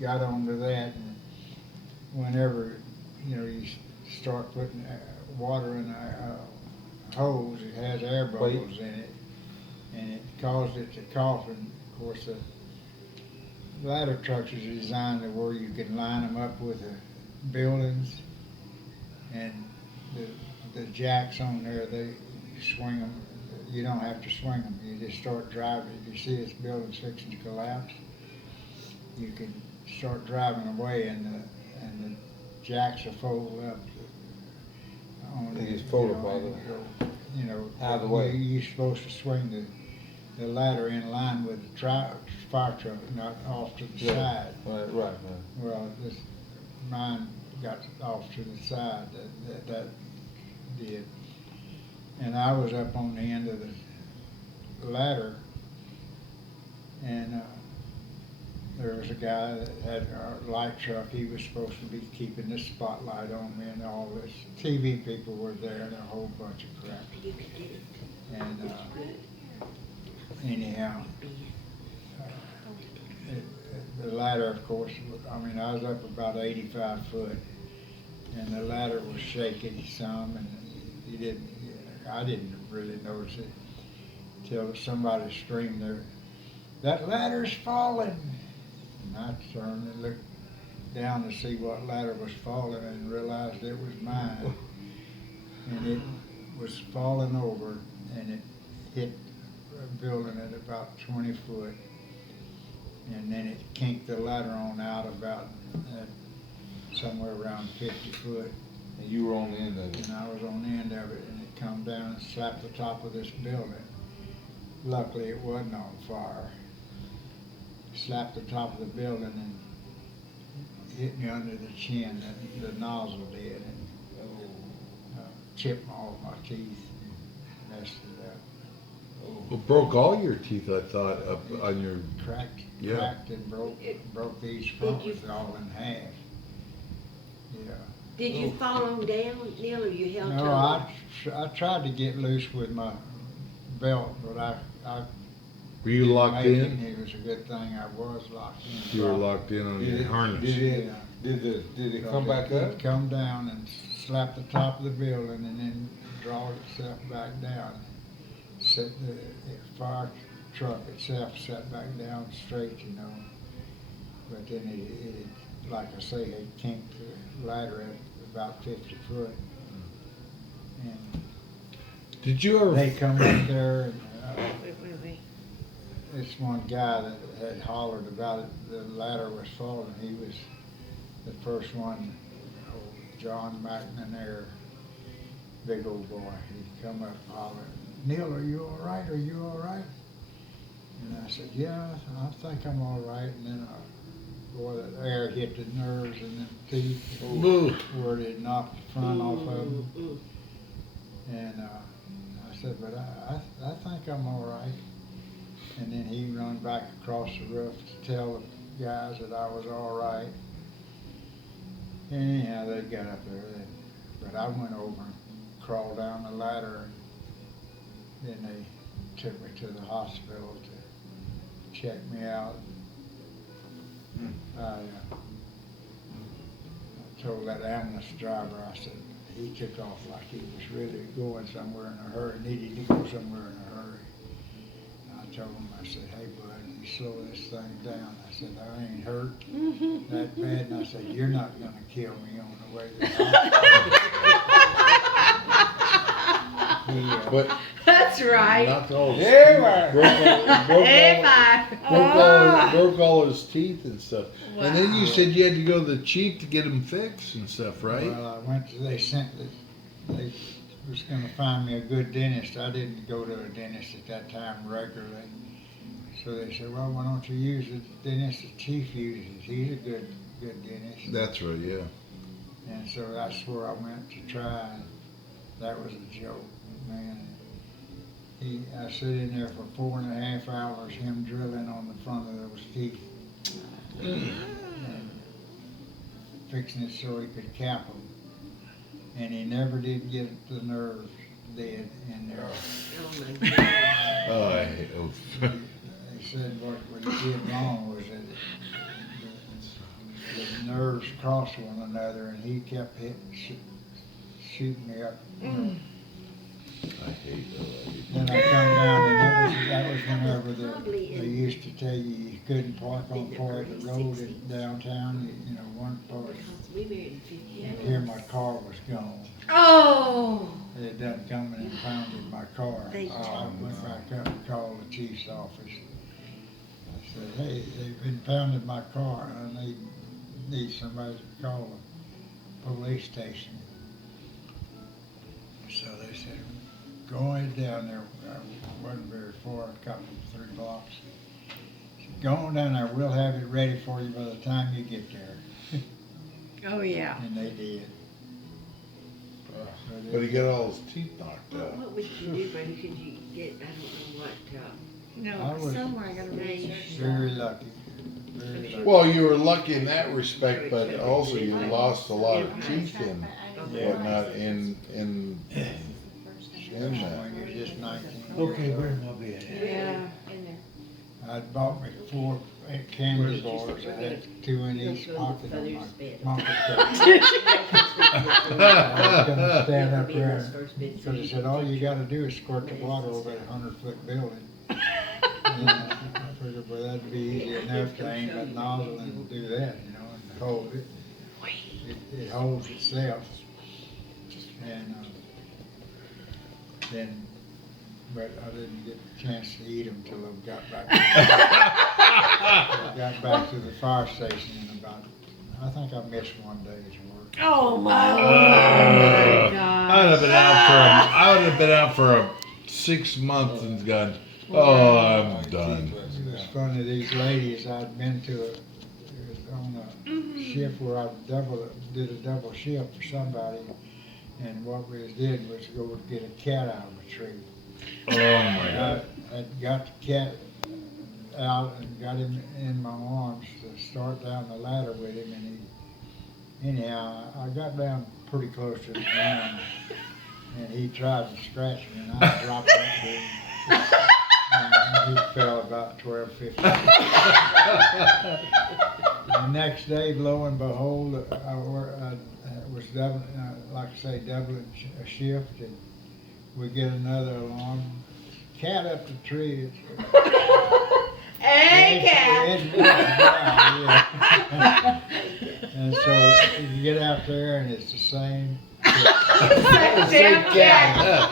got onto that, and whenever, you start putting water in a hose, it has air bubbles in it, and it caused it to cough. And of course, the ladder trucks are designed to where you can line them up with the buildings, and the jacks on there, they swing them. You don't have to swing them. You just start driving. If you see this building's fixing to collapse, you can start driving away, and the jacks are folded up. They just fold up all out of the way. You're supposed to swing the ladder in line with the fire truck, not off to the side. Right. Well, mine got off to the side. That did, and I was up on the end of the ladder, and there was a guy that had a light truck. He was supposed to be keeping the spotlight on me, and all this. TV people were there, and a whole bunch of crap. And anyhow, the ladder, of course, I mean, I was up about 85 foot, and the ladder was shaking some, and I didn't really notice it till somebody screamed there, "That ladder's falling!" And I turned and looked down to see what ladder was falling, and realized it was mine. And it was falling over, and it hit a building at about 20 foot. And then it kinked the ladder on out about somewhere around 50 foot. And you were on the end of it. And I was on the end of it, and it come down and slapped the top of this building. Luckily, it wasn't on fire. Slapped the top of the building and hit me under the chin, the nozzle did, and chipped all my teeth, messed it up. Well, broke all your teeth, I thought, up on your. Cracked and broke these fronts all in half. Yeah. Did you fall on down, Neil, or you held No, on? I tried to get loose with my belt, but I Were you didn't locked make in? it. It was a good thing I was locked in. You were locked in on your harness. Yeah. Did it come back It up? come down and slap the top of the building, and then draw itself back down. Set the fire truck itself set back down straight, But then it like I say, it kinked the ladder at about 50 foot. And Did you ever? they come up there, and Wait. this one guy that had hollered about it, the ladder was falling. He was the first one, John McNair, big old boy. He'd come up hollering, "Neil, are you all right? Are you all right?" And I said, "Yeah, I think I'm all right." And then, boy, that air hit the nerves and the teeth where it knocked the front off of them. And I said, "But I think I'm all right." And then he run back across the roof to tell the guys that I was all right. Anyhow, they got up there, but I went over and crawled down the ladder, and then they took me to the hospital to check me out. I told that ambulance driver, I said, he took off like he was really going somewhere in a hurry, needed to go somewhere in a hurry. And I told him, I said, "Hey, bud, you slow this thing down." I said, "I ain't hurt that bad." And I said, "You're not going to kill me on the way to the hospital." But That's right. knocked all his Yeah, broke all his teeth and stuff. And then you said you had to go to the chief to get them fixed and stuff, right? Well, they was going to find me a good dentist. I didn't go to a dentist at that time regularly. So they said, "Well, why don't you use the dentist the chief uses? He's a good dentist." That's right, yeah. And so that's where I went to try, and that was a joke, man. I sit in there for 4.5 hours, him drilling on the front of those teeth, and fixing it so he could cap them. And he never did get the nerves dead in there. Oh my God. Oh, I hate They said what he did wrong was that quarters across one another, and he kept shooting me up. You know. I hate that. Then I come down, and that was whenever they used to tell you you couldn't park on part of the road in downtown. You know, one part. We married in 50. And here my car was gone. Oh. They had done come and impounded my car. They I went back up and called the chief's office. I said, hey, they've impounded my car, and I need somebody to call the police station. So they said, go on down there. I wasn't very far, a couple, 3 blocks. Said, go on down there, we'll have it ready for you by the time you get there. Oh, yeah. And they did. But he got all his teeth knocked What, out. what would you do, buddy? Could you get, I don't know what, I No, was somewhere I gotta research very lucky. Very lucky. Well, you were lucky in that respect, but also you lost a lot of teeth and whatnot in that. When you're just 19. Okay, where's my bed? Yeah, in there. I'd bought me 4 candy bars. I had 2 in each pocket on my pocket coat. I was gonna stand up there, because I said, all you gotta do is squirt the water over that 100-foot building. And I figured, well, that'd be easy enough to aim that nozzle and do that, you know, and hold it. It holds itself. And then, but I didn't get a chance to eat them till I got back. I got back to the fire station in about, I think I missed 1 day's work. Oh my I would have been out for 6 months and gone, oh, I'm done. It was funny, these ladies, I'd been to on a shift where I did a double shift for somebody, and what we did was go get a cat out of a tree. Oh my God. I got the cat out and got him in my arms to start down the ladder with him, and anyhow, I got down pretty close to the ground, and he tried to scratch me, and I dropped that thing. And he fell about 12, 15. The next day, lo and behold, I was doubling, like I say, doubling a shift, and we get another alarm. Cat up the tree. Hey, cat. Yeah. And so you get out there, and it's the same. Damn cat.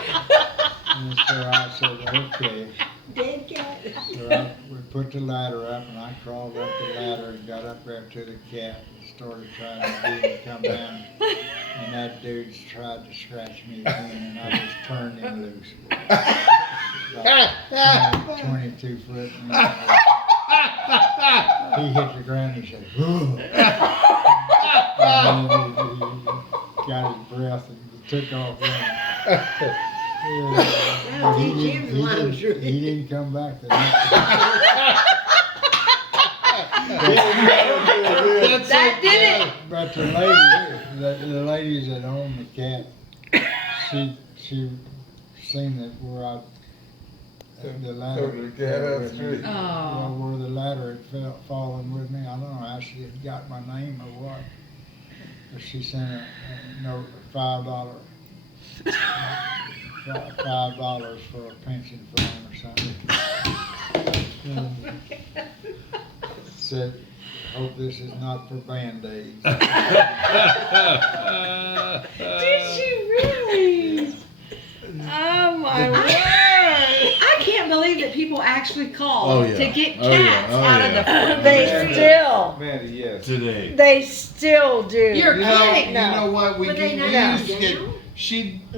And so I said, okay. Dead cat. So we put the ladder up, and I crawled up the ladder and got up there to the cat and started trying to get him to come down. And that dude's tried to scratch me again, and I just turned him loose. About 22 foot. He hit the ground, he said, "Ugh." And then he got his breath and took off running. But he didn't come back the next That did it. But the ladies that owned the cat, she seen that where the ladder Took the cat up the tree. well, where the ladder had fallen with me. I don't know how she had got my name or what, but she sent a note of $5 for a pension fund or something. And said, hope this is not for Band-Aids. Did she really? Oh my word! I can't believe that people actually call Oh, yeah. to get cats Oh, yeah. Oh, out yeah. of the. They still, Manny, yes. Today. they still do. You're You know, kidding. you know what? We But they used not to get, down. she'd